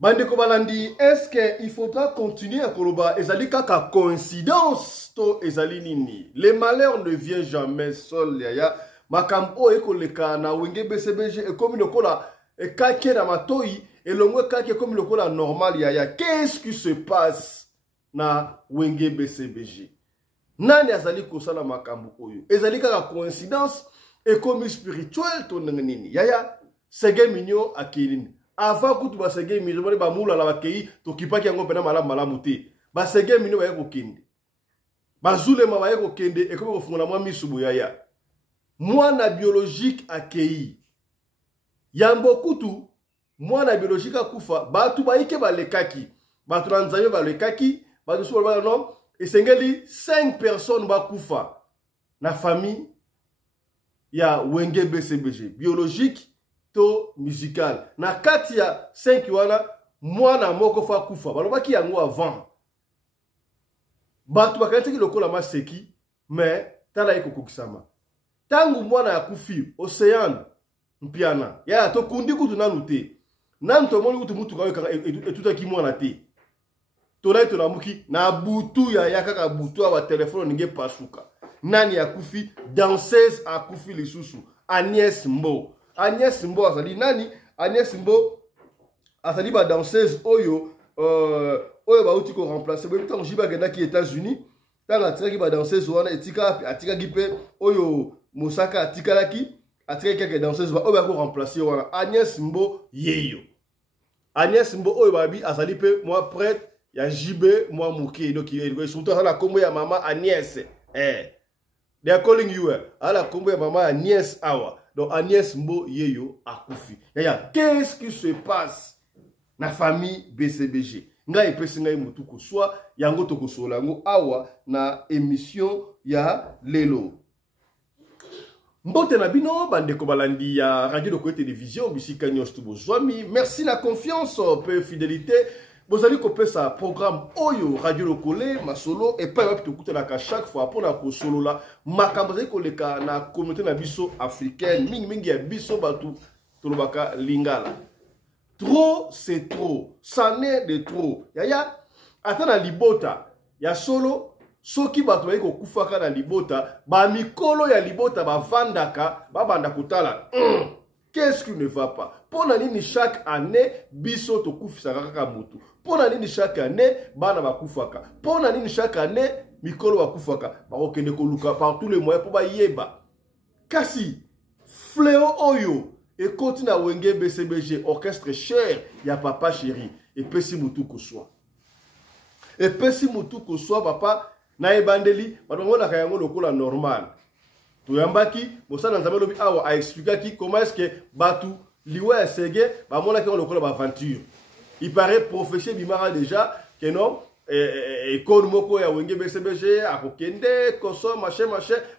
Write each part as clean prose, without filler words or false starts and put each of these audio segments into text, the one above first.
Bandeko balandi, est-ce qu'il faudra continuer à koloba? Ezali kaka coïncidence to ezali nini? Les malheurs ne viennent jamais seul yaya. Makambo eko leka na wenge BCBG et comme le kola et kake na matoi et l'ongwe kake comme le kola normal yaya. Qu'est-ce qui se passe na wenge BCBG? Nani azali kosala makambo oyo? Ezali kaka coïncidence et comme spirituel to nini? Yaya, sege minyo akilini. Avant que tu vas se gagner, je vais ba moula la bakei, to kipa ki yango pena malamu te. Ba se gagner mino ba yeko kende. Ba zule ma ba yeko kende et comme ofungona mwa misubu yaya. Mwana biologique akei. Yambo kutu mwana biologique akufa, ba tu ba ike ba lekaki. Ba tu nanzame ba lekaki, ba tu so ba non, et sengeli 5 personnes ba kufa na famille ya wenge BCBG biologique to musical. Na kati ya 5 wana mwana moko fa kufa. Balobaki yango avant. Batu bakanti ki lokola maseki, mais tala eko kokisama. Tangu mwana ya kufi, Océane mpiana. Ya to kundi kutu nanu te. Nanu to moni kutu mutu kawe etuta ki mwana te. Tola ito na muki na butu ya kaka butu wa telefone nge pasuka. Nani ya kufi, danseuse a kufi lisusu. Agnès Mbo. Agnès Mbo azali nani? Agnès Mbo azali ba danseuse oyo oyo ba uti ko remplacer. Bo bitango jiba genda ki États-Unis. Tanga atika ki ba danseuse wana atika gipe oyo Mosaka atika laki atika quelques danseuses ba oyo ba ko remplacer wana. Agnès Mbo yeyo. Agnès Mbo oyo ba bi azali pe moi prêtre ya Jibe moi muke donc il surtout ala kombo ya mama Agnès. They are calling you ala kombo ya mama Agnès awa. Donc Agnès Mbo yeyo akufi. Yaya, qu'est-ce qui se passe na famille BCBG? Nga epesi ngai mutu ko soit yango to ko solango awa na émission ya lelo. Mbote na bino bandeko balandi ya radio de télévision bisika nyos tubo zwami. Merci la confiance peu fidélité. Vous allez couper sa programme Oyo Radio Lokole, ma solo, et pas tout écouter la chaque fois pour la solo là. Ma campagne koleka na communauté na biso africaine, mingi ya biso batu tolobaka lingala. Trop c'est trop, ça n'est de trop. Yaya, atana libota, ya solo, soki batu ba ko kufaka na libota, ba mikolo ya libota ba vandaka, ba banda kutala. Qu'est-ce qui ne va pas? Pour nini chaque année biso to kufisa kaka mutu. Pour nini chaque année bana ba kufaka. Pour nini chaque année mikolo ba kufaka. Ba okende ko luka par tous les moyens pour ba yeba. Kasi fléau oyo et continue à wenge BCBG orchestre cher ya papa chéri et pesi mutu ko soi. Et pesi mutu ko soi papa na ebandeli ba mona kayango lokola normal. Toyambaki, Moussa Nanzamelobi awa a expliqué comment est-ce que Batu, Liwa Sege, ba mona ki on le colle aventure. Il paraît professeur Bimara déjà que non, et kon moko ya wenge BCBG, a kokende, consomme, machin,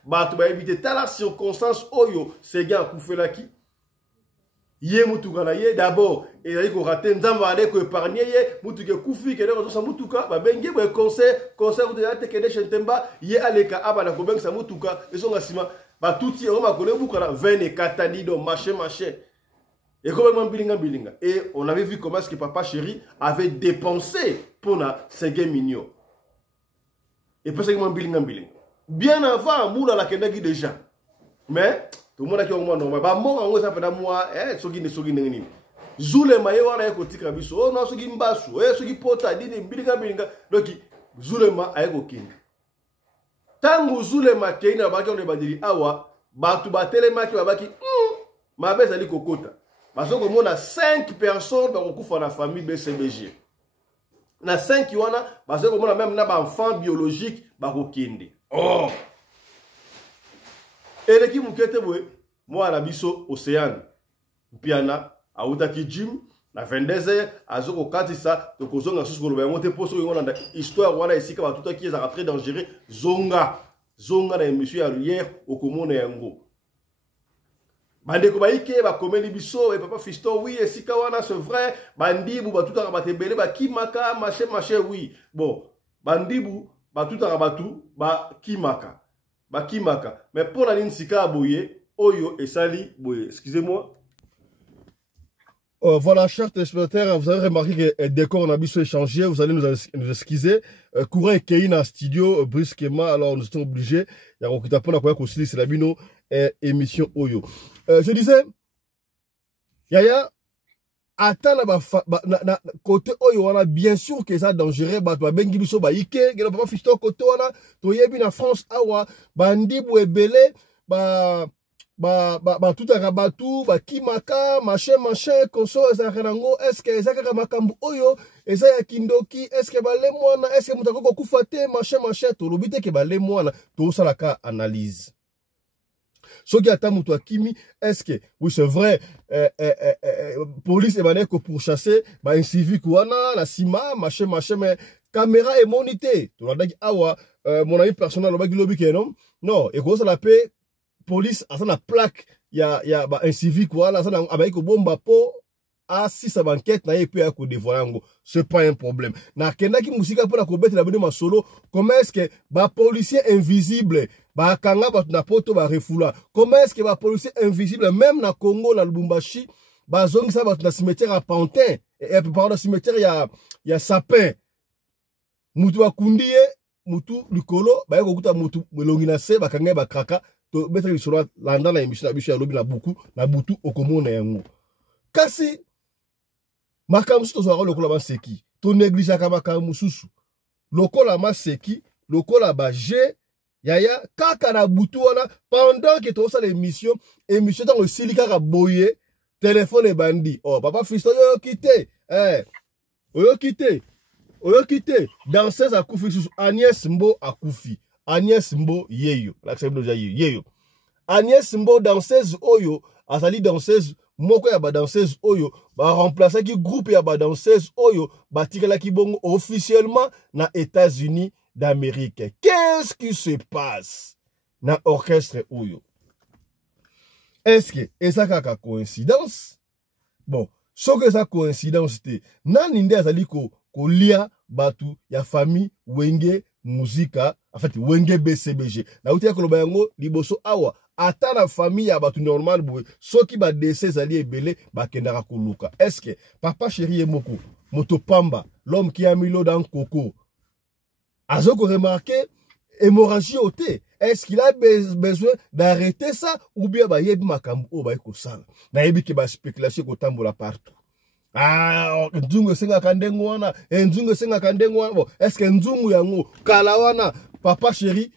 Batu ba éviter tala circonstance oyo, Sege a koufelaki. Yé mutuka ye d'abord, et il ko raté nzamba ale ko épargner ye, mutuke koufi ke ko sa mutuka, ba bengi ba concert ou de ate ke de Chentemba, ye aleka abana ko bengi sa mutuka, et son ngasima ba touti o ma kole bukala 20 et katani do machin. Et comment bilinga. Et on avait vu comment est-ce que papa chéri avait dépensé pour na Sege Mignon. Et parce que comment bilinga. Bien avant moula la kendagi déjà. Mais tout le monde qui est au moins normal. Bah, moi, on va faire moi, sogi nini. Zule ma wana eko tika biso. Oh non, sogi mbasu. Sogi pota, dini, bilinga. Donc, zule ma eko kinga. Tangu zule ma keina, baki on ebadili awa, batu batele maki babaki, ma beza li kokota. Parce que moi, on a 5 personnes qui sont dans la famille BCBG. Na 5 wana, parce que moi, on a même un enfant biologique, bakokende. Oh! Et l'équipe mukete moi na biso Océane Mpiana autaki gym na 22h azoko katisa to kozonga susu ko ba monte poso ngona na histoire wana isika ba tutaki za très dangereux zonga na émission ya hier okomona yango bande ko baike ba komeli biso et papa Fiston oui esika wana c'est vrai bandibu ba tutaka batebele ba kimaka machin oui bon bandibu ba tutaka batu ba kimaka mais pour la ligne sika boye oyo esali boye excusez-moi Voilà, chers téléspectateurs, vous avez remarqué que dès qu'on a bien échangé, vous allez nous excuser. Courant et Kei dans studio, brusquement, alors nous sommes obligés. Il y a un petit peu la aussi, c'est la bino émission Oyo. Je disais, Yaya, attends na côté Oyo, on a bien sûr que ça dangereux, bah, bengi biso ba ike, que papa fisto côté on a, to yebi na France, awa, bandi bouebele, tout à rabatu, kimaka, machin, conso, ezarenango, est-ce que ezaka makambu oyo, ezaya kindoki, est-ce que ba le mwana, est-ce que mutako kufate, machin, to lobite ke ba le mwana, to salaka analyse. Soki ata mutu akimi, est-ce que, oui c'est vrai, police est mané que pour chasser, un civique wana, la sima, machin, mais caméra est monité. Tu l'as dit, awa, mon ami personnel, non, et quoi ça la paix, police a la plaque ya un civique voilà ça avec bomba po a si sa banquette na yepe ya ko dévoiler c'est pas un problème na kenda ki musika pour la ko bettre la bene ma solo comment est-ce que ba policier invisible ba kanga ba na poto ba refula comment est-ce que ba policier invisible même na Congo na Lubumbashi ba zongi ça ba na cimetière à Pantin et pardon cimetière ya sapin mutu akundie mutu likolo ba ko kuta mutu melongi na se ba kanga ba kraka to mettre sur la dans la émission ya lobi na beaucoup na butu okomona yango kasi makambo to zo lokola ba seki to néglige ka makambo susu lokola ma seki lokola ba je yaya kaka na butu wana pendant que to ça l'émission dans le silika ka boye téléphone e bandi oh papa Fisto yo quitté oyo quitté danseuse akufi susu Agnès Mbo akufi Agnès Mbo yeyo yeyo Agnès Mbo danseuse oyo azali danseuse moko ya ba danseuse oyo ba remplacer ki groupe ya ba danseuse oyo batikala ki bongo officiellement na États-Unis d'Amérique. Qu'est-ce qui se passe na orchestre oyo? Est-ce que eza kaka coïncidence? Bon, so que ça coïncidence te nani nde azali ko lia batu ya famille wenge muzika en fait wenge BCBG na uti ya koloba yango liboso awa ata na famille ya batu normal boye soki ba décès ali ebele ba kendaka koluka. Est-ce que papa chéri moko moto pamba l'homme qui a mis l'eau dans coco azoko remarquer hémorragie oté? Est-ce qu'il a besoin d'arrêter ça ou bien ba yebi makambo o ba ko sala na yebi ke ba spéculation ko tambola partout? Ah, nzungu senga kandengo wana, nzungu senga kandengo wana. Bon, est-ce que nzungu yango kala wana papa chéri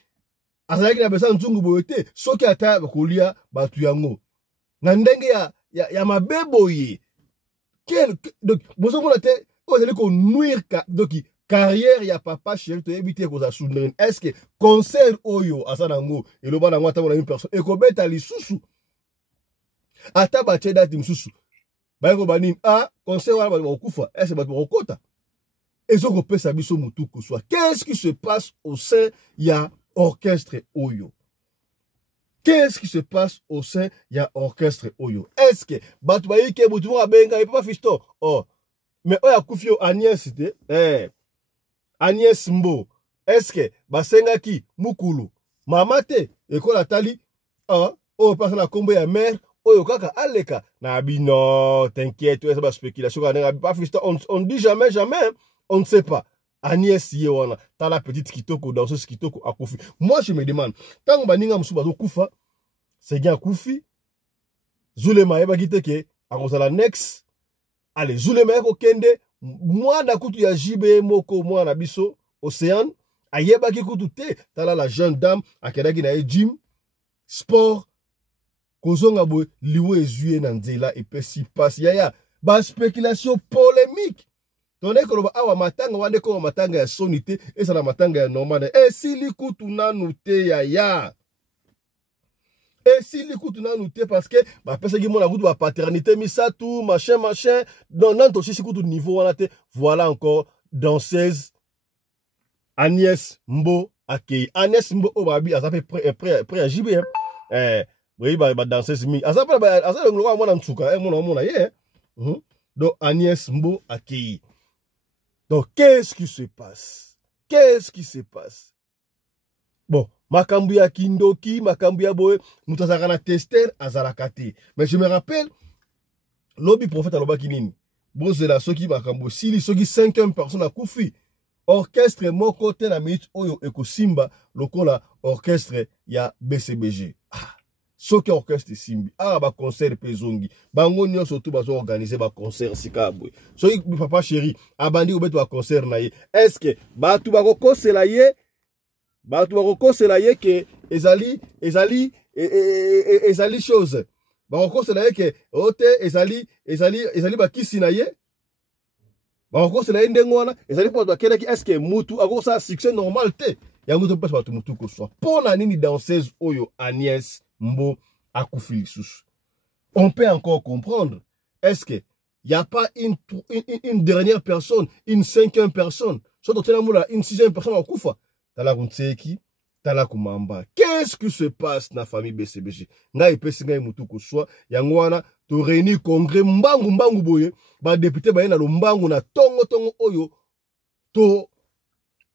azalaki na besa nzungu boyote soki ata kolia batu yango na ndenge ya mabeboye donc bozo mona te ozali ko nuire donc carrière ya papa chéri to éviter ko za soutenir. Est-ce que concert oyo asanango eloba na ngata na une personne e ko beta lisusu ata ba cheda timsusu bayeko banini ah concert wana ba okufa est-ce ba okota ezoko pesa biso mutu ko soit. Qu'est-ce qui se passe au sein ya orchestre oyo? Qu'est-ce qui se passe au sein ya orchestre oyo? Est-ce que batu bayike mutu mo abenga et papa Fisto oh mais oya kufio Agnès te Agnès Mbo est-ce que basenga ki mukulu mama te ekola tali ah oh passe la kombo ya mère oyo kaka aleka na bino t'inquiète ça ba spéculation ka pas Fisto on dit jamais on ne sait pas. Agnès Yewana, t'as la petite kitoko danseuse kitoko akufi. Moi je me demande, tant baninga musu bazo kufa, c'est bien kufi. Zulema yeba kiteke, akozala next. Allez, Zulema yako kende, moi na kutu ya JB moko moi na biso Océane, ayeba ki kutu te, t'as la jeune dame akedaki na gym, sport, kozonga boy liwe ezuye na nzela et puis si passe yaya, ba spéculation polémique. Tone koloba awa matanga wande ko matanga ya sonité et ça la matanga ya normal et si likutu na nouté ya et si likutu na nouté parce que ba pesa ki mona kutu ba paternité misatu machin non to si kutu niveau wana te. Voilà encore danseuse Agnès Mbo akei. Agnès Mbo obabi azape prêt à JB oui ba danseuse mi azape ngwa mona ntsuka mona ye donc Agnès Mbo akei. Donc, qu'est-ce qui se passe? Qu'est-ce qui se passe? Bon, makambu ya kindoki, makambu ya boye, mutazaka na tester azarakate. Mais je me rappelle, Lobby prophète alobaki nini. Bozela soki makambo sili soki 5e personne a kufi. Orchestre moko te na minute oyo ekosimba lokola orchestre ya BCBG. Ah. Soki orchestre simbi. Ah ba concert pezongi. Bango nyonso tu bazo organiser ba concert sikabwe. Soki papa chéri abandi obeto ba concert na ye. Est-ce que batu bakokosela ye? Batu bakokosela ye ke ezali chose. Bakokosela ye ke ote ezali bakisi na ye. Bakokosela ye ndengo wana ezali po bakelaki est-ce que mutu akosa succès normal te. Yango to pesa batu mutu ko so. Pona nini danseuse oyo Agnès Mbo akufi lisusu. On peut encore comprendre. Est-ce que il n'y a pas une dernière personne, une 5e personne, soit une 6e personne akufa. Tala kunseki, tala kumamba. Qu'est-ce qui se passe na famille BCBG? Nga ipesi nga mutu ko so. Yango wana to réunir congrès mbangu boye, ba député ba na lombangu na tongo oyo to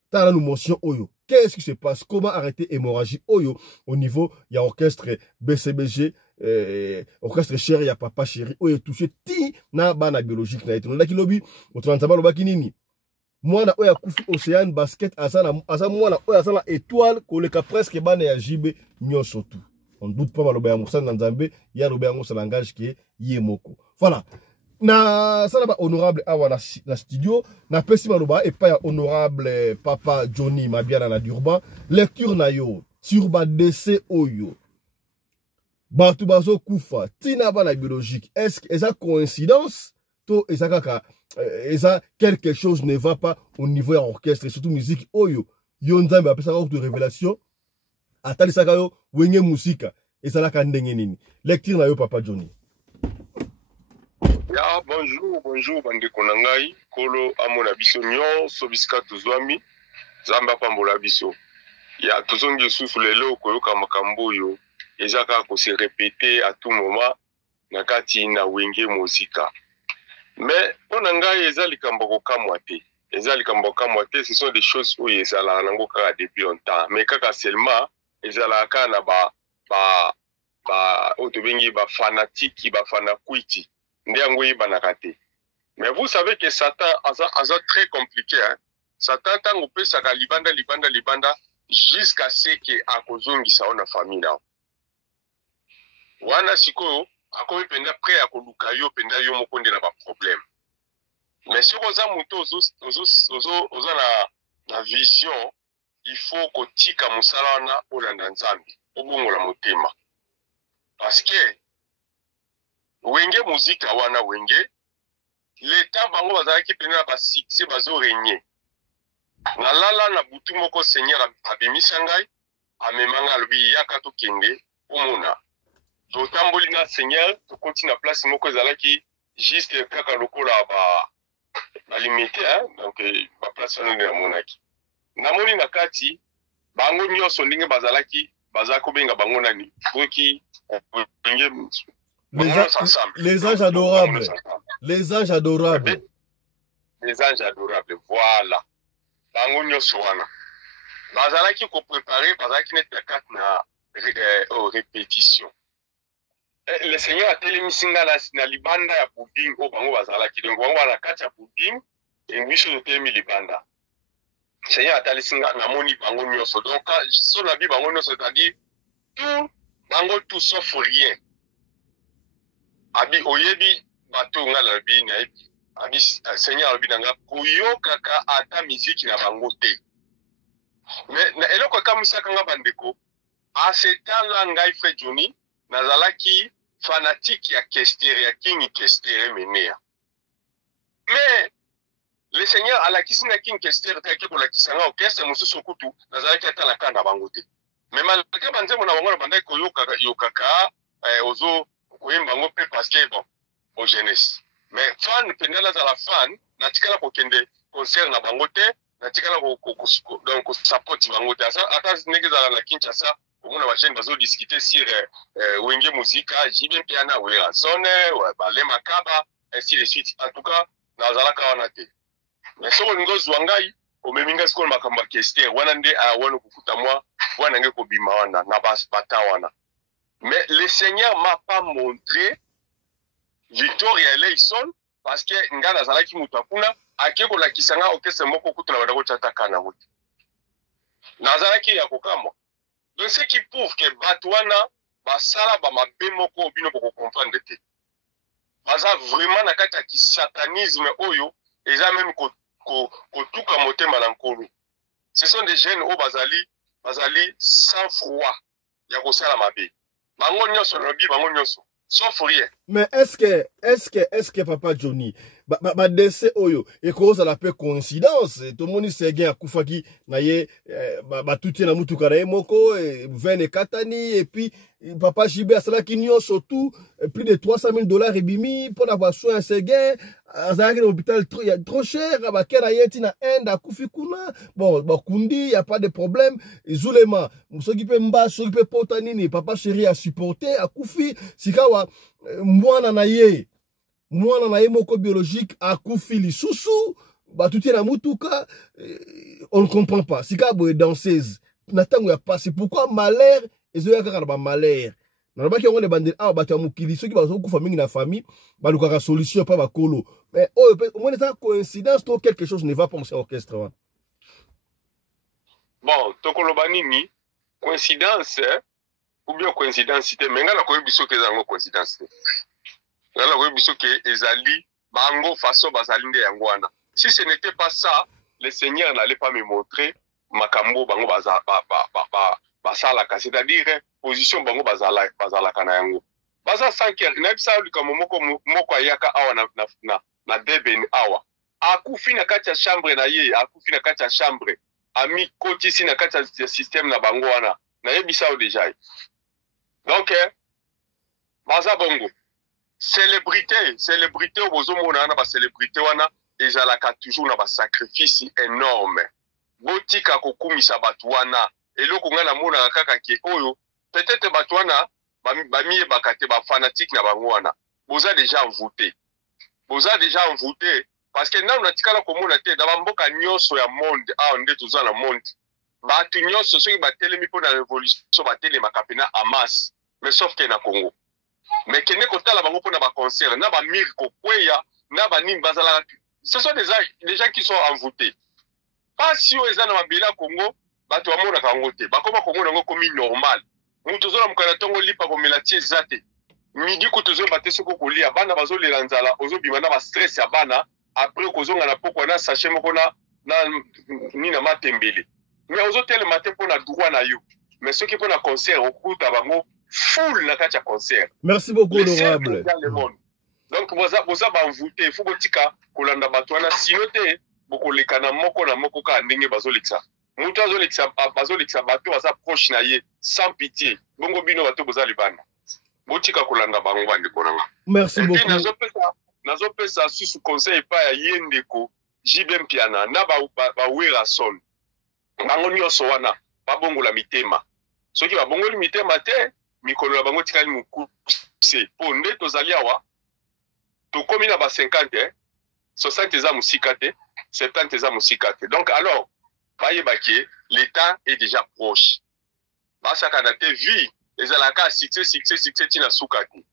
tala nous motion oyo. Qu'est-ce qui se passe? Comment arrêter hémorragie oyo au niveau ya orchestre BCBG, orchestre chéri ya papa chéri oyo touché ti na bana biologique na eto. Ndaki lobi otrantaba lobaki nini? Mwana oya kufi Océane Basket asa mwana oya sala étoile koleka presque bana ya jibe nyonso tout. On doute pas baloba ya Moussa Nzambe ya loba yango sa langage qui est yemoko. Voilà. Na sala ba honorable awa na studio na pesi maloba et pas honorable papa Johnny Mabiana na Durban lecture na yo sur ba décès oyo batu bazo kufa tina ba na biologique. Est-ce que eza coïncidence to eza kaka eza quelque chose ne va pas au niveau de l'orchestre et surtout musique oyo yo Nzambe apesa ka de révélation atali saka yo wenge musika ezala ka ndenge nini lecture na yo papa Johnny. Ya bonjour bande konangai kolo amona biso nyonso bisika tozwami Nzambe apambola biso ya tozongi susu lelo koyoka makambo oyo eza kaka ko se répéter à tout moment na kati na wenge muzika. Mais on ngai eza likambo kokamwa te. Eza likambo kokamwa te, ce sont des choses où ezala nango kaka depuis longtemps. Mais kaka seulement ezala kaka na otobengi ba fanatique ba fanakuiti. Ndiango yibanaka te. Mais vous savez que Satan a très compliqué hein. Satan tango pesa ka libanda jusqu'à ce que akozongisa ona famille na. Wana sikoyo akomi penda prêt à koluka yo penda yo moko nde na ba problème. Mais si oza muto oza na vision, il faut kotika musala wana olanda Nzambe obongola motema. Parce que wenge muzika wana wenge l'état bango bazalaki pena ba succès bazo régner. Na lala na butu moko Seigneur abimisa ngai amemanga lobi yaka to kende omona. Totamboli na Seigneur to continue na place moko ezalaki juste kaka lokola ba limité hein donc ba place wana na monaki. Na moni na kati bango nyonso ndenge bazalaki bazako benga bango nani foki les anges adorables. Les anges adorables. Les anges adorables, voilà. Bango nyonso wana. Bazalaki ko préparer, bazalaki net na répétition. Le Seigneur a telemisinga na libanda ya pudding o bango bazalaki donc bango na kati ya pudding et biso to temi libanda. Seigneur a telemisinga na moni bango nyonso donc so la Bible bango nyonso c'est-à-dire tout bango tout sauf rien. Abi oyebi bato nga la bi na ebi abi Seigneur abi nanga koyoka ka ata musique na bango te. Mais na eloko kamisa kanga bandeko a ce temps-là ngai frère Johnny nazalaki fanatique ya Kester ya King Kester menea. Mais le Seigneur alakisi na King Kester te ke kolakisa nga orchestre mususu kutu nazalaki ata la kanda bango te. Mais malgré banzemo na bango na bandai koyoka yokaka ozo koyemba ngo pe parce que bon au jeunesse. Mais fan pendela za la fan natikala ko kende concert na bango te natikala ko donc support bango te ata nenge za la Kinshasa on a chaîne bazo discuter sur wenge muzika jibe piana wera zone bale makaba ainsi de suite en tout cas nazala ka wana te. Mais so ngozo wangai o meminga skol makamba Kester wana nde wana kukuta moi wana nge ko bima wana na bas bata wana. Mais le Seigneur m'a pas montré Victoria Eleison parce que ngana zalaki mutakuna akeko la kisanga okese moko kutuna badako chataka na wuti nazalaki ya kokamba. Donc ce qui prouve que batwana basala ba mabe moko bino ko comprendre te baza vraiment na kati ya satanisme oyo eza même ko tuka motema na nkolo. Ce sont des jeunes au bazali sans froid ya kosala mabe bango nyonso lobi bango nyonso sauf rien. Mais est-ce que Papa Johnny décès oyo et cause la paix coïncidence tout le monde sait bien akufaki na ye tout na mutuka na moko vene katani et puis Papa Jibé asala kinyo surtout plus de $300,000 ebimi pour avoir soin seguin azaki l'hôpital trop cher bakera yeti na end akufi kuna bon bakundi y a pas de problème zulema soki pe mba soki pe potanini Papa chéri a supporté akufi sikawa mwana na ye moko biologique akufi lisusu batuti na mutuka on ne comprend pas sika boye danseuse na tango ya passé pourquoi malheur ezoya kaka na ba malheur na baki on les bandel ah batu ya mukili soki bazo kufa mingi na famille balukaka solution pa bakolo mais oh au moins ça coïncidence to quelque chose ne va pas dans orchestre. Bon tokoloba nini coïncidence ou bien coïncidence mais ngana ko biso ke zango coïncidence ngana ko biso ke ezali bango façon bazali nde yango wana. Si ce n'était pas ça le Seigneur n'allait pas me montrer makambo bango basala c'est-à-dire position bango bazala kana yango baza sanker na bisa likamo moko ayaka awa na deben awa akufi na kati ya chambre na ye akufi na kati ya chambre ami kotisi na kati ya système na bango wana na yebisa o déjà. Donc baza bongo célébrité obozo mona na ba célébrité wana ezalaka toujours na ba sacrifice énorme botika kokumisa batu wana eloko nga na mona kaka ke oyo peut-être batu wana bamiye bakate ba fanatique na bango wana boza déjà envoûté parce que na tikala komona te da bamboka nyonso ya monde nde toza na monde batu nyonso soki batelemi mpo na révolution batelemaka pena amas mais sauf que na Congo mais kene kotala bango mpo na baconcert na bamire kokweya na banini bazalaka. Ce sont des gens qui sont envoûtés. Pas si on est dans la Congo, bato amona kango te. Bakoma Congo nango komi normal. Mutu zo na mukana tongo lipa ko melatie zate. Midi kutu zo bate soko kolia bana bazo lelanzala, ozo bimana ba stress ya bana après kozonga na poko na sachet moko na ni na matembele. Mais ozo tele matin pona droit na yo. Mais ceux qui pona concert okuta bango full na kati ya concert. Merci beaucoup honorable. Donc boza ba envoûté, il faut botika kolanda batwana sinote bokoleka na moko ka ndenge bazolekisa. Mutu bazolekisa bato baza proche na ye sans pitié. Bongo bino bato boza libanda. Botika kolanda bango bande konanga. Merci beaucoup. Nazo pesa susu conseil pa ya yendeko JB Mpiana na ba wera son. Bango nyonso wana babongola mitema. Soki babongoli mitema te mikolo ya bango tikali mukuse. Po nde tozali awa to komi na ba 50 60 eza musika te 70 eza musika te. Donc alors bayebaki l'état est déjà proche basaka na te vie ezalaka succès tina suka te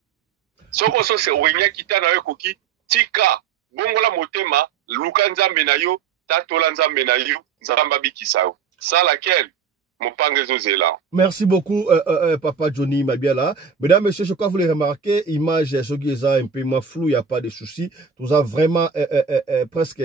soko so se wenya kitana yo koki tika bongola motema luka nzambe na yo tatola nzambe na yo nzamba bikisa yo ça laquelle. Merci beaucoup, Papa Johnny Mabiala. Mesdames, messieurs, je crois que vous les remarquez, image, ce qui est un peu moins flou, il n'y a pas de souci. Tout ça vraiment presque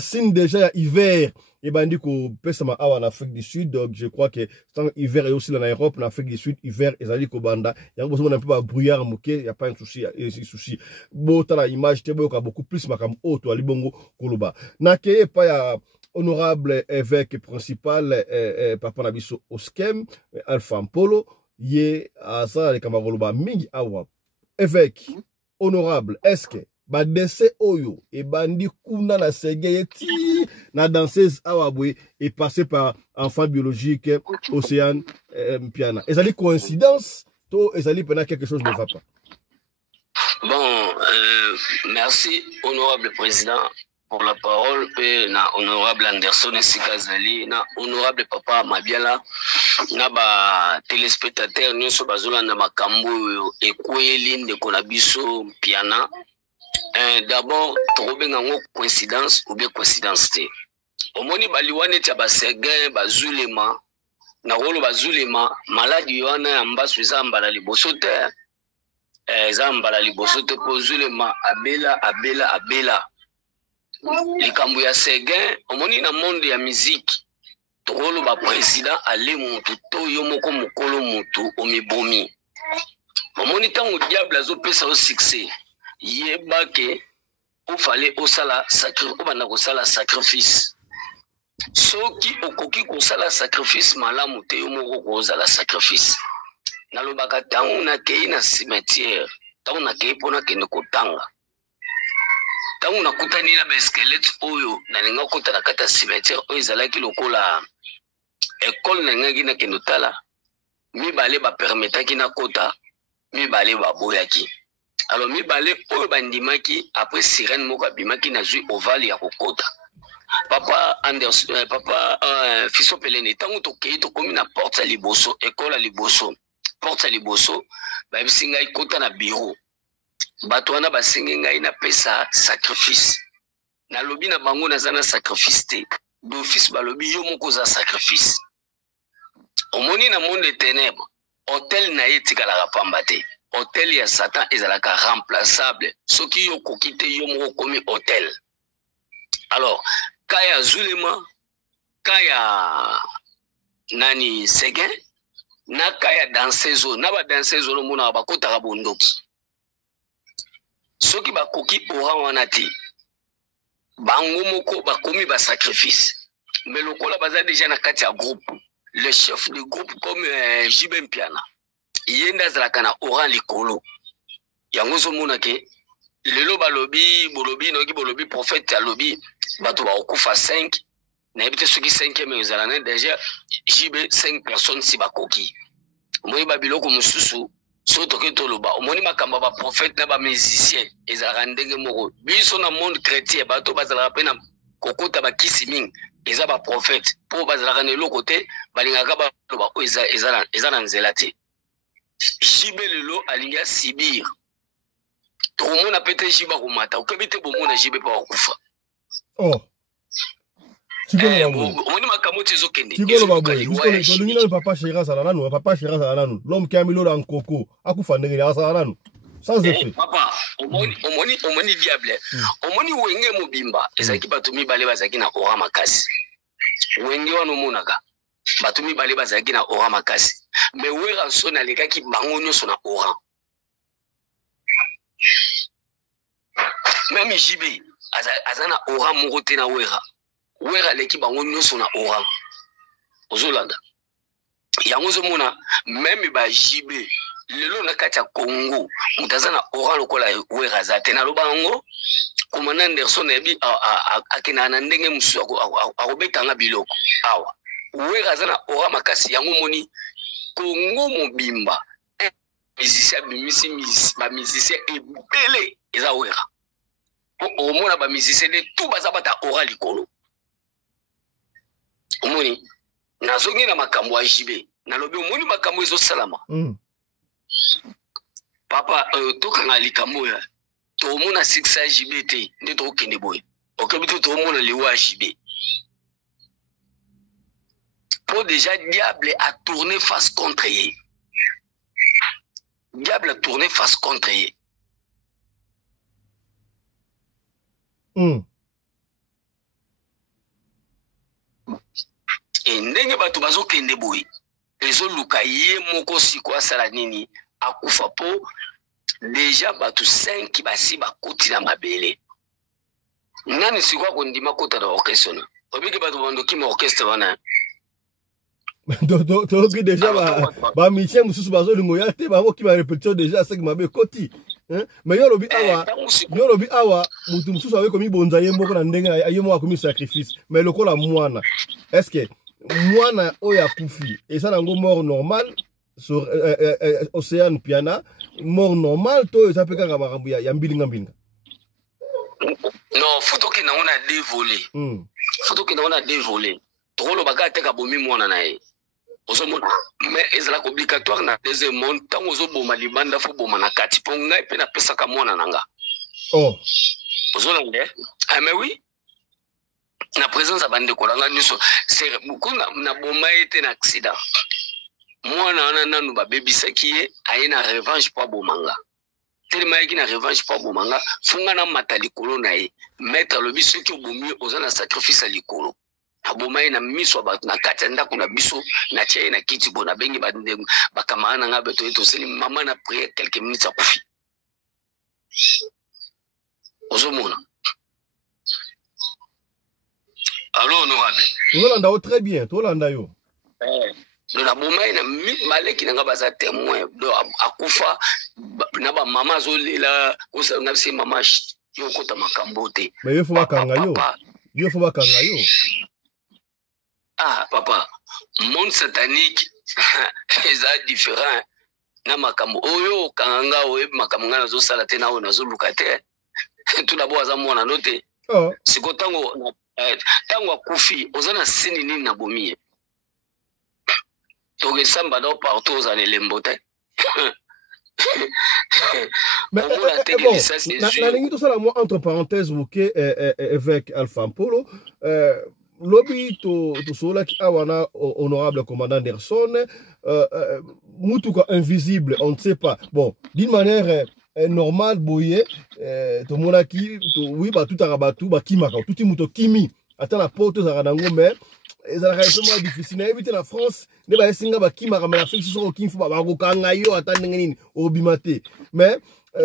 signe déjà hiver. Et ben, dit qu'on peut se mettre en Afrique du Sud, donc je crois que hiver est aussi en Europe, en Afrique du Sud, hiver, et ça dit qu'au Banda, il y a besoin d'un peu de brouillard moqué, il n'y a pas de souci, il y a souci. Bon, t'as l'image, t'es beaucoup plus, ma cam, oh, toi, libongo, koloba. Nake, pas ya, honorable évêque principal Papa Nabiso Oskem Alpha Mpolo ye asa le kamaroloba mingi awa évêque honorable est-ce que ba décès oyo et bandi kuna na segeye ti na danseuse awa boy est passé par enfant biologique Océane Mpiana ezali coïncidence to ezali pena quelque chose ne va pas. Bon merci honorable président pour la parole et na honorable Anderson Sikazali na honorable Papa Mabiala na ba téléspectateurs nyonso bazolanda makambo ekweli ndeko na biso Piana. D'abord tokobenga ngo coïncidence ou bien coïncidence te. Omoni baliwane tia basegin bazulema na rolo bazulema maladi wana ya mbasu eza mbala liboso te. Eza mbala liboso te po zulema abela. Likambo ya segin omoni na monde ya musique tokolo ba président ale mutu to yo moko mokolo mutu omibomi. Omoni tango diable azopesa au succès yeba ke o fallait osala sacrifice. Soki okoki kosala sacrifice malamu te yo moko kozala sacrifice. Nalobaka tango na kei na cimetière tango na kei pona kende kotanga. Tango na kutani na beskelete oyo na ninga kota na kata cimetière oyo ezalaki lokola école na ngaki na kendo tala mibale ba permetaki na kota mibale ba boyaki. Alors mibale oyo bandimaki après sirène moko abimaki na zui ovale ya kokota. Papa Anderson papa Fiso Pelene tango tokei tokomi na porte ya liboso école ya liboso porte ya liboso ba bisinga ikota na bureau. Bato wana basengi ngai na pesa sacrifice. Na lobi na bango nazana sacrifice te. D'office balobi yo moko za sacrifice. Omoni na monde des ténèbres. Hôtel na yetika la pamba te. Hôtel ya Satan ezalaka remplaçable. Soki yo kokite yo moko komi hôtel. Alors, kaya zulema, kaya nani segin, na kaya dansezo, na ba dansezo no mona bakota bondoki. Soki bakoki ora wana te bango moko bakomi ba sacrifice mais lokola baza déjà na kati ya groupe le chef du groupe comme JB Piana yenda zalaka na ora likolo yango zo mona ke lelo balobi bolobi noki bolobi prophète alobi bato ba okufa 5 na ebite soki 5e ezalana déjà JB 5 personnes si bakoki moyi babiloko mususu so toke toloba omoni makamba ba prophète na ba musicien ezalaka ndenge moko biso na monde chrétien bato bazalaka pe na kokota ba kisiming eza ba prophète po bazalaka na eloko te balingaka baloba o eza na nzela te. Jibe lelo alinga sibir tomona pete jiba komata okebi te bomona jibe pa okufa. Oh omoni makambo te ezokende tolingi nano papa Chéra azala nanu papa Chéra azala nanu l'homme qui a mis l'eau dans coco akufa ndenge azala nanu sans effet. Papa omoni diable omoni wenge mobimba ezalaki bato mibale bazalaki na ora makasi wenge wana omonaka bato mibale bazalaki na ora makasi mais wera so nalekaki bango nyonso na ora même jibe aza na ora moko te na wera leki bango nyonso na ora ozolanda yango ozomona même ba jibe lelo na kati ya Congo mutaza na ora lokola wera za te na loba ngo komanda Anderson ebi akina na ndenge musu akobetanga biloko awa wera za na ora makasi yango moni Congo mobimba musicien bimisi ba musicien ebele eza wera omona ba musicien de tout baza bata ora likolo omoni nazongi na makambo ya jibe nalobi omoni makambo ezo salama papa tokanga likambo ya tomona siksa jibe te nde tokende boye okebi te tomona liwa jibe pour déjà diable a tourné face contre ye. Diable a tourné face contre ye. Et ndenge bato bazo kende boy ezo luka ye moko siko asala nini akufa po déjà bato 5 basi bakoti na mabele nani siko kondima kota na orchestre obiki bato bandoki ma orchestre wana toki déjà ba musicien mususu bazolingo ya te bakoki ba répétition déjà seki mabe koti mais yo lobi awa mutu mususu awe komi bonza ye moko na ndenge ye moko akomi sacrifice mais lokola mwana est-ce que mwana oya kufi eza nango mort normal sur Océane Piana mort normal to eza pe kaka makambo ya mbilinga non fotoki na ona dévolé fotoki na ona dévolé tokolo baka teka bomi mwana na ye mais ezala obligatoire na deuxième monde tant ozoboma libanda fo boma na kati po ngai pe na pesa ka mwana nanga. Oh. Ozolande? Ah mais oui. Na présence abande ko langa nyuso c'est beaucoup na boma été na accident. Mwana wana nanu ba bebisaki ye ayena revanche pa bomanga. Tellement qui na revanche pa bomanga funga na matali kolo na ye. Mettre le biso ki obomi ozana sacrifice à likolo. Aboma na miso ba na kati ndako na biso na tie na kiti bona bengi ba ndengu bakamana nga beto eto seli mama na prier quelques minutes à kufi. Ozomona. Allô honorable. Tolanda très bien, tolanda yo. Donc la boma na maleki nga baza témoin do akufa na ba mama zolela ko sa na se mama yo kota makambote. Mais yo faut bakanga yo. Yo faut bakanga yo. Ah, papa, monde satanique est différent. Na makambo oyo kanga oyo makambo ngana zo sala te na ona zo lukate. Tout d'abord za mona note. Oh. Siko tango akufi ozana sini nini na bomi. Toge samba do partout aux lembote. Mais bon, la ligne tout ça moi entre parenthèses ok avec Alpha Polo lobby to sola ki awana honorable commandant Anderson mutuka invisible on ne sait pas bon d'une manière normale boye to mona ki to oui ba tout arabatu ba kimaka tout muto kimi ata la porte za rango mais ezala vraiment difficile na éviter la France ne ba singa ba kimaka mais la France so kimfu ba ko kanga yo ata nini obimate mais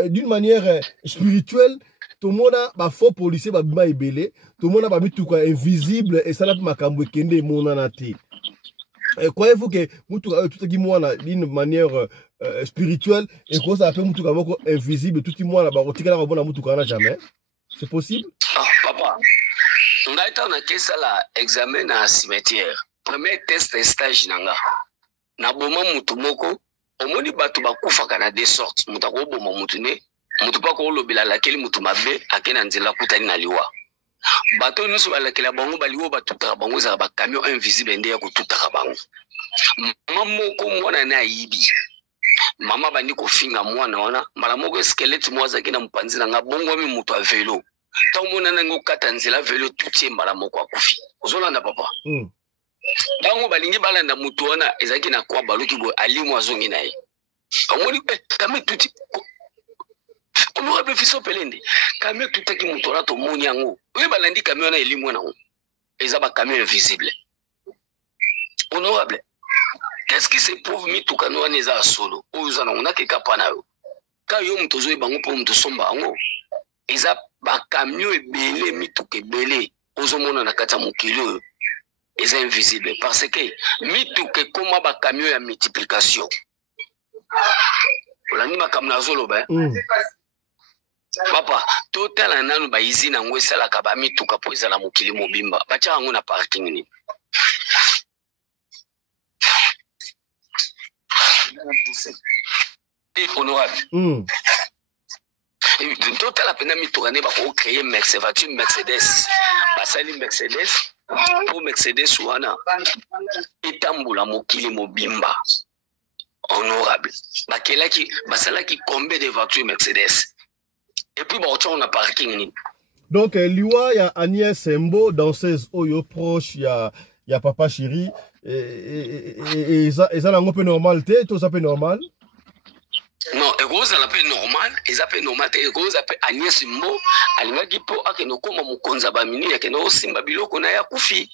d'une manière spirituelle tout le monde a faux policier ba bima ebele tout le monde a mituka invisible et ça la makambo kende mona na te croyez-vous que mutuka tout qui mona d'une manière spirituelle et quoi ça appelle mutuka moko invisible tout le monde ba rotikala ko bona mutuka na jamais c'est possible? Papa on a été en kesa la examen na cimetière premier test stage nanga na boma mutu moko omoni batu bakufa kana de sortes mutako boma mutu ne mutu pa ko lobela lakeli mutu mabe akena nzela kutani na liwa bato nyuso balakela bango baliwo batutaka bango za ba camion invisible nde ya kututaka bango mama moko mwana na yibi mama bandi ko finga mwana wana mala moko skeleti mwaza kina mpanzi na ngabongo mi mutu a vélo tamona nango kata nzela vélo tutie mala moko akufi ozolanda papa tango balingi balanda mutu wana ezaki na kwa baluki bo ali mwazongi na ye amoni kame tuti honorable fiso pelende kame tutaki mutu wana to moni yango oye balandi kame wana eli mwana ngo eza ba kame invisible honorable qu'est-ce qui se prouve mituka no wana eza solo oyo zana on a ke kapana yo ka yo mutu zo bango po mutu somba ngo eza ba camion ebele mituka ebele ozomona na kata mokili oyo eza invisible parce que mituka ekoma ba camion ya multiplication olandi makambo na zoloba papa totala nanu ba izi na ngwe sala ka ba mituka po ezala mokili mobimba bacha ngo na parking ni honorable totala pena mituka ne ba ko créer Mercedes basali Mercedes pour Mercedes wana etambula mokili mobimba honorable bakelaki basalaki combien de voitures Mercedes et puis on a parking ni donc liwa ya Agnès Mbo danseuse oyo proche ya papa chéri et ça la peu normal tout ça peut normal non ego ça la peu normal et ça peut normal ego ça peut Agnès Mbo alingaki po akeno koma mukonza ba mini yakeno simba biloko na ya kufi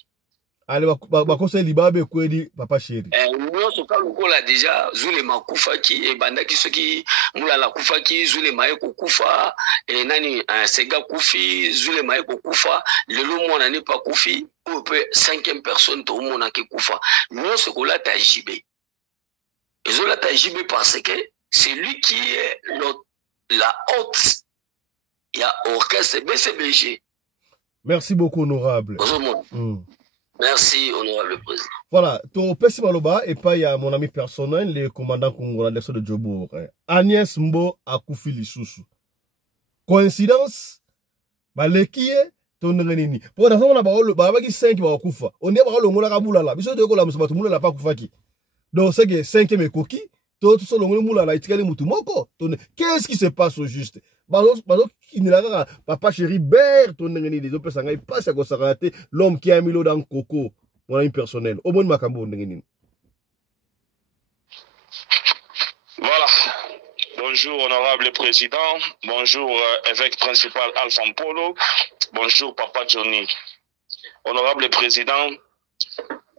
ale bakose libabe kweli papa chéri nyonso ka lokola déjà zule makufaki e bandaki soki mulala kufaki zule maye kokufa e nani sega kufi zule maye kokufa lelo mwana ne pas kufi ou peut 5e personne to mona ki kufa nyonso kola ta JB ezola ta JB parce que c'est lui qui est la haute ya orchestre BCBG. Merci beaucoup honorable. Merci, honorable président. Voilà, ton Pessi Maloba et pas il y a mon ami personnel, le commandant congolais de Djobour. Agnès Mbo a Koufi Lisusu. Coïncidence? Bah, l'équipe, ton renini. Pour l'instant, on a parlé, bah, avec 5 qui va Koufa. On est parlé au Moula Kaboula là. Bisous de Kola, Moussa Moula n'a pas Koufaki. Donc, c'est que 5e coquille, tout ça, le moula la itikali mutumoko. Qu'est-ce qui se passe au juste? Il n'y a pas papa chéri, Bert, ton nengeni, les autres personnes, il passe à Gossarate, l'homme qui a mis l'eau dans le coco, mon ami personnel. Au bon Makambo, nengeni. Voilà. Bonjour, honorable président. Bonjour, évêque principal Alpha Polo. Bonjour, papa Johnny. Honorable président,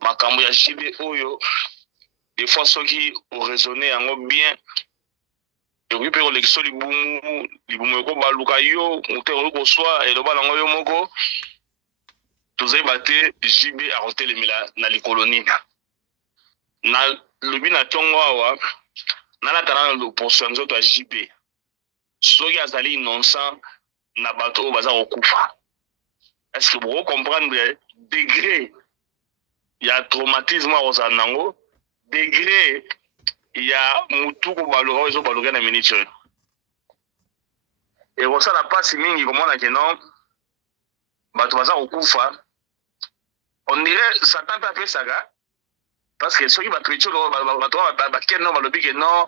Makambo ya Jibe Oyo. Des fois, ceux qui ont raisonné en bien, et puis, pour l'élection, les boumou, baluka yo, mouté ko soit, et le bal en yo moko, tous les battés, JB a roté les mila, na les colonies. Na le bina tongo, na la tana le poursuivre à JB. Ceux qui ont allé innocent, na bateau, baza au koufa. Est-ce que vous comprenez degré, il y a traumatisme aux anango, degré, il y a Moutou Baloro, ils ont baloré dans la minute. Et on s'en a pas si mingi comme on a dit non, Batouaza au Koufa. On dirait Satan peut appeler Saga, parce que ceux qui battent Twitch, Batouaza va le piquer non,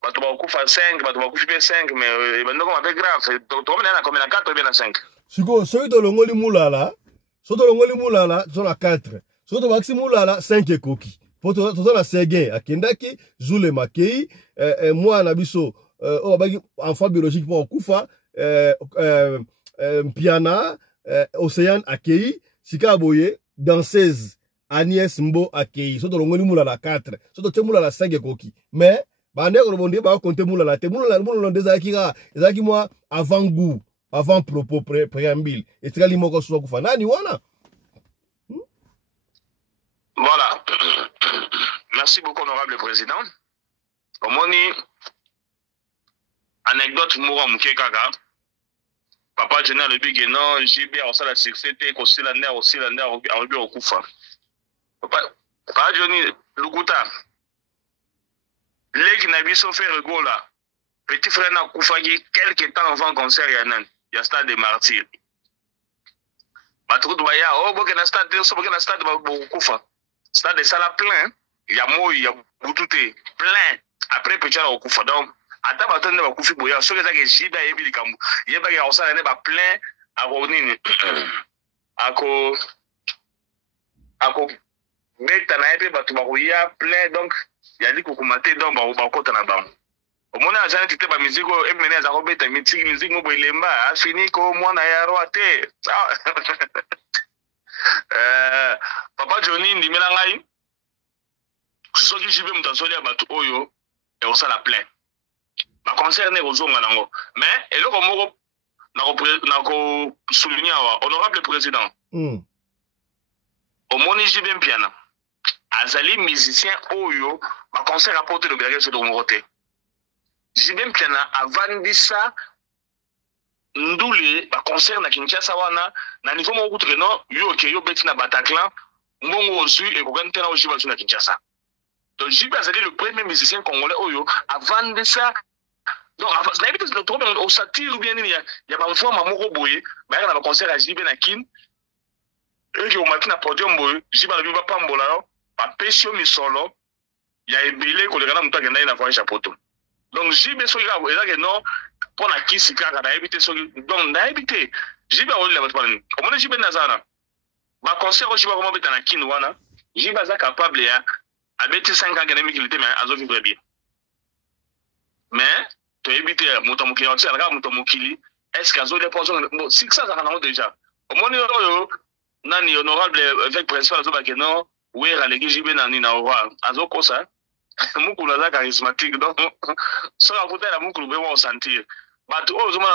Batouaza au Koufa 5, Batouaza au Koufa 5, mais il va nous faire grave. Donc, on a combien à 4 ou bien à 5? Siko, ceux qui ont l'ongoli moulala, ceux qui ont l'ongoli moulala, sont à 4. Ceux qui ont l'ongoli moulala, 5 et coquilles. Pour tout ça, la Séguin, à Kendaki, Zoule Makei, moi, Nabiso, enfant biologique pour Koufa, Piana, Océane Akei, Sika Boye, danseuse, Agnès Mbo Akei, surtout le moula la 4, surtout le moula la 5 et coquille. Mais, Bande, on dit, bah, compter moula la, moula des Akira, les Akima, avant goût, avant propos préambile, et très limoko soit Koufa, Nani, voilà. Voilà. Merci beaucoup, honorable président. Comme on dit, anecdote moura mukekaga. Papa Johnny le big non, JB a la sécurité, aussi la nerf, en au Koufa. Papa Johnny, le Gouta. Lèk Nabiso fait regola. Petit frère n'a Koufa qui, quelques temps avant concert, il y a stade des martyrs. Batrou Douaya, oh, bon, il y a stade de Koufa. Stade de Sala plein. Il y a moi, il y a Boutouté, plein. Après, petit à Koufa. Donc, à ta bâtonne, il y a Koufi Boya. Ce que j'ai Jiba et Bilikamou. Il y a pas ça, il y a plein à Ronine. Ako, Betanaïpe, Batoubarouya, plein. Donc, il y a des Koukoumate, donc, Bakota Nabam. Au moment où j'ai été musique, et mené à Robeta, musique, Moboilemba, a fini comme moi, n'a roité. Papa Johnny, ndi melangai. Ce qui jibe mutansoli à Batu Oyo, et on s'en a plein. Ma concerne aux hommes nango. Mais, et là, comme on souligné, honorable président, au moni jibe mpiana, azali musicien Oyo, ma concerne apporte le berger sur le moroté. Jibe mpiana, avant ça, Ndoule, ma concerne na Kinshasa wana, na niveau mo kutre no, yo ke yo beti na Bataclan, mongo osu et kogan tena o jiba na Kinshasa. Donc Jibe azali le premier musicien congolais Oyo avant de ça. Donc ça évite le problème au satire ou bien il y a pas fois mamoko boye, ba na concert à Jibe na kin. Et que au matin na podium boye, Jibe la biba pambola, pa pesio mi solo, il y a ebele ko le kana muta genda na voyage à poto. Donc Jibe so ira que non pour la qui s'y caga d'habiter sur donc d'habiter j'ai pas la votre parler comment j'ai bien nazana ma concert je vais comment bêter na kinwana j'ai pas ça capable ya habiter 5 ans que n'importe mais azo vivre bien mais tu habiter motamukili on sait motamukili est-ce qu'azo les personnes bon 600 ça en a déjà au moins nani honorable avec principal azo bakeno oui ralegi j'ai bien nani na ora azo kosa mukulu aza charismatique donc so la voter la mukulu be on sentir but oh zoma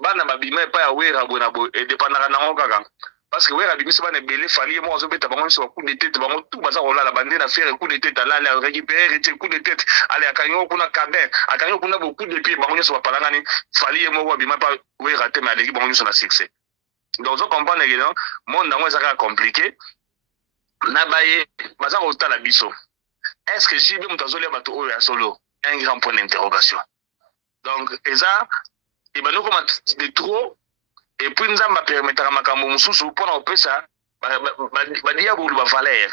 bana babima pa ya wera bona bo et dépendra na ngokaka parce que wera bimisi bana belé fali mo zo beta bango so coup de tête bango tout baza rola la bande na faire coup de tête là la récupérer et coup de tête aller akanyo kuna kabin akanyo kuna beaucoup de pieds bango so palanga ni fali mo wa bima pa wera te mais les bango so na succès donc on comprend que non monde na moi ça compliqué na baye baza ko tala biso. Est-ce que Jibe Moutazoli a battu solo? Un grand point d'interrogation. Donc, et ça, il va nous commettre de trop, et puis nous allons permettre à Makambo Moussou pour nous faire ça, va dire pour la valeur.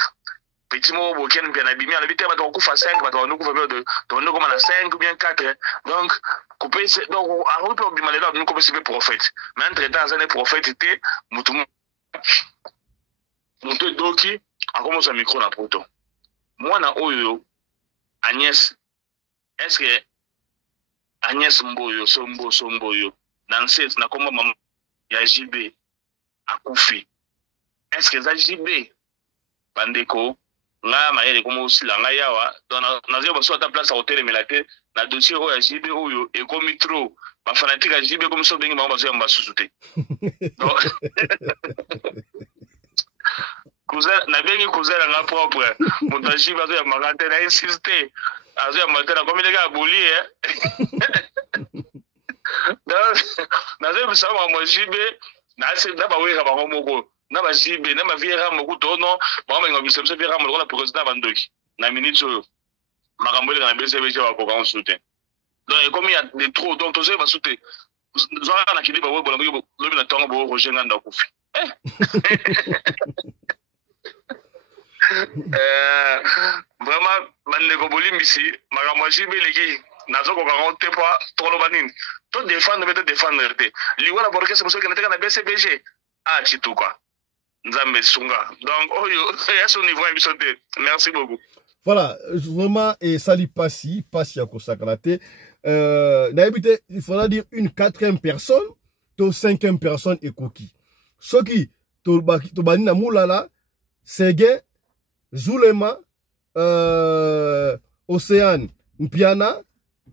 petit mot boken bien abîmé à l'habitude bato kufa 5 bato no kufa de no comme na 5 ou bien 4 donc couper donc a route au bimale là nous comme c'est prophète mais entre temps ça les prophètes était mutu doki a commencé micro na poto moi na oyo Agnès est-ce que Agnès Mboyo somboyo dans cette na comme maman ya JB akufi est-ce que ça JB bandeko nga mayele comme aussi la nga yawa donc na zio baso ta place à hôtel melate na dossier o ya JB oyo e comme trop ba fanatique ya JB comme ça bengi ba baso ya mbasusuté donc cousin na bengi cousin nga propre montaji baso ya magate na insister azo ya matera comme les gars boli donc na zio bisa ma JB na se na ba wera ba moko na ba JB na ma viera moko tono ba ma ngobisa bisa viera moko na président bandoki na minute oyo makambo le na BCB je ba ko kan soutien donc comme il y a des trop donc to se ba soutien zwa na kili ba bo lobi na tongo bo Roger nganda kufi vraiment bandeko bolimbisi makambo ya JB leki nazokoka ngo te po tolo banini to défendre te liwa na borkese boso keneteka na BCBG a chituka nzambe sunga donc oyo yaso niveau ya biso te merci beaucoup. Voilà, vraiment et sali passi ya kosakana te na habité il faudra dire une 4e personne to 5e personne ekoki soki to bani na mulala Sege Zulema Océane Mpiana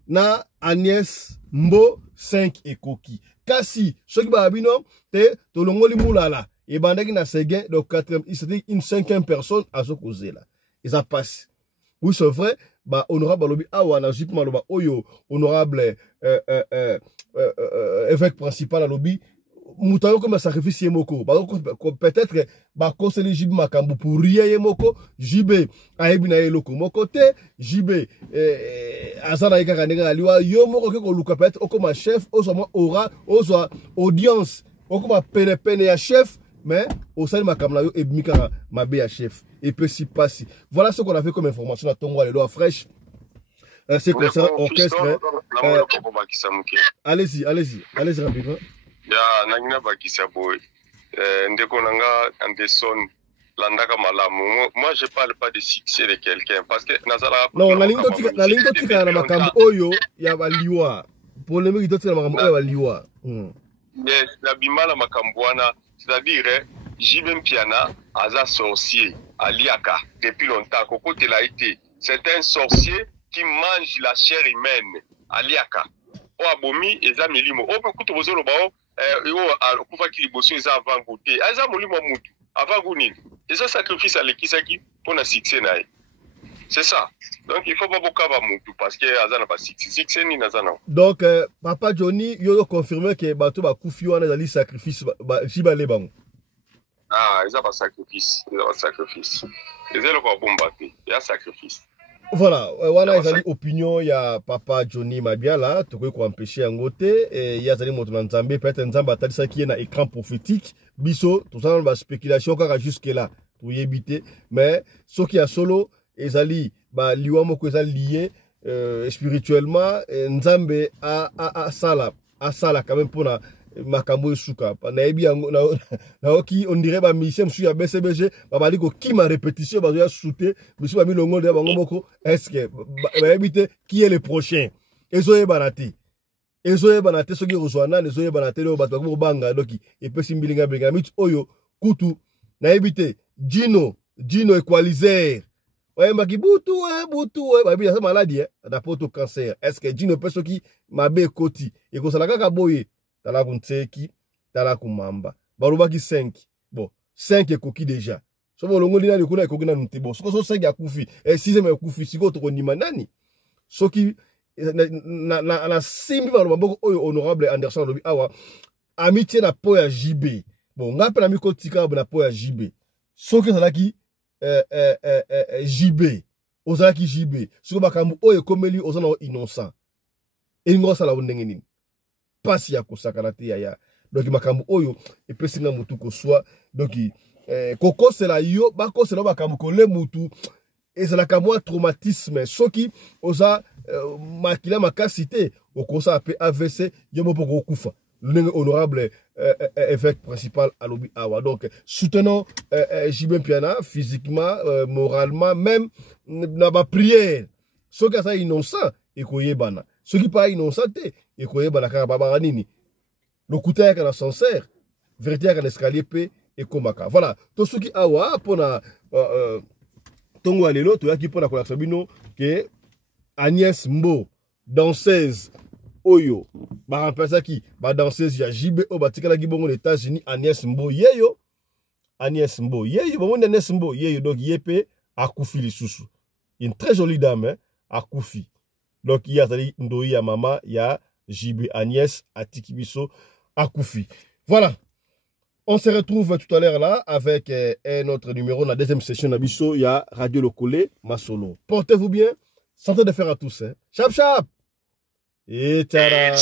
na Agnès Mbo 5 ekoki kasi soki babino te to longoli mulala et bandaki na Sege donc 4e c'était une 5e personne à ce causer là et ça passe. Oui c'est vrai ba honorable lobi awa na jip maloba oyo honorable évêque principal lobby mutayo comme sacrifice yemoko peut-être ba conseiller jib makambu pour rien yemoko jibe ayebi na eloko moko te jibe azana ikaka ndenge aliwa yo moko ke ko luka peut-être okoma chef osoma aura oswa audience okoma pene ya chef mais au sein de ma caméra et Mika ma BA chef et peut s'y passer. Voilà ce qu'on a fait comme information à Tongo les lois fraîches. C'est concernant orchestre. Allez-y rapidement. Ya nangina bakisa boy. Ndeko nanga Anderson landaka malamu. Moi je parle pas de succès de quelqu'un parce que nazala. Non, la ligne tika na makambo oyo ya baliwa. Polémique tika na makambo oyo baliwa. Yes, la bimala makambwana, c'est-à-dire JB Mpiana aza sorcier aliaka depuis longtemps koko tela été. C'est un sorcier qui mange la chair humaine aliaka. O abomi eza milimo. O pe kuto bozolo bao yo kufa ki liboso eza avant goûter. Eza molimo mutu avant goûter. Eza sacrifice alekisaki pona succès na. C'est ça. Donc il faut pas beaucoup mutu parce que azana pas succès ni nazana. Donc papa Johnny yo confirmer que bato ba kufi wana zali sacrifice ba jibale bango. Ah, ils ont pas sacrifice, ils ont pas bombarder, il y a sacrifice. Voilà, wana ezali opinion ya papa Johnny Mabiala, tokoki ko empêcher yango te et ya zali moto na Nzambe peut-être Nzambe atalisa ki na écran prophétique, biso to ça ba spéculation kaka jusque là, to yebite, mais soki ya solo ezali ba liwa moko ezali lié spirituellement Nzambe a sala quand même pona makambo suka na yebi na oki on dirait ba mission su ya BCBG ba bali ko kima répétition ba ya souté biso ba milongo de bango moko est-ce que ba yebite qui est le prochain ezoye banate soki rozwana ezoye banate le bato ko banga doki et pe simbilinga blinga mit oyo kutu na yebite Gino equalizer ouais mbaki butu ba bi sa maladie da poto cancer est-ce que Gino pe soki mabe koti e ko sala kaka boye tala kunteki tala kumamba balobaki 5 bon 5 ekoki déjà so bolongo lina likuna ekoki na nte bon so 5 ya kufi et 6e ekoki siko to kondima nani soki na simbi balobako oyo honorable Anderson lobi awa amitié na po ya JB bon ngape na mikotika na po ya JB soki zalaki JB ozalaki JB siko bakambu oyo komeli ozana innocent et ngosa la ndenge nini pasi ya kosakana te ya donc makambo oyo epesinga mutu ko soit donc koko c'est la yo bako c'est la bakamukole mutu et c'est la kamwa traumatisme soki oza makila makasité okosa appelé AVC yomo poko kufa l'honorable évêque principal alobi awa donc soutenons JB Mpiana physiquement moralement même na ba prière soki asa innocent ekoyebana soki pas innocent te ekoyebana kaka babara nini lokuta yaka na sincère vérité yaka na escalier pe ekomaka voilà to soki awa pona tongo alelo to yaki pona kolakisa bino ke Agnès Mbo danseuse oyo ba remplacer qui ba danseuse ya JB o batikala ki bongo aux États-Unis Agnès Mbo yeyo bongo Agnès Mbo yeyo donc yepe akufi lisusu une très jolie dame hein akufi donc il y a ndoi ya mama ya JB Agnès Atikibiso akufi voilà. On se retrouve tout à l'heure là avec un autre numéro dans la deuxième session d'Abisso. Il y a Radio Lokole Masolo. Portez-vous bien. Santé de fer à tous. Hein. Chap chap. Et tada.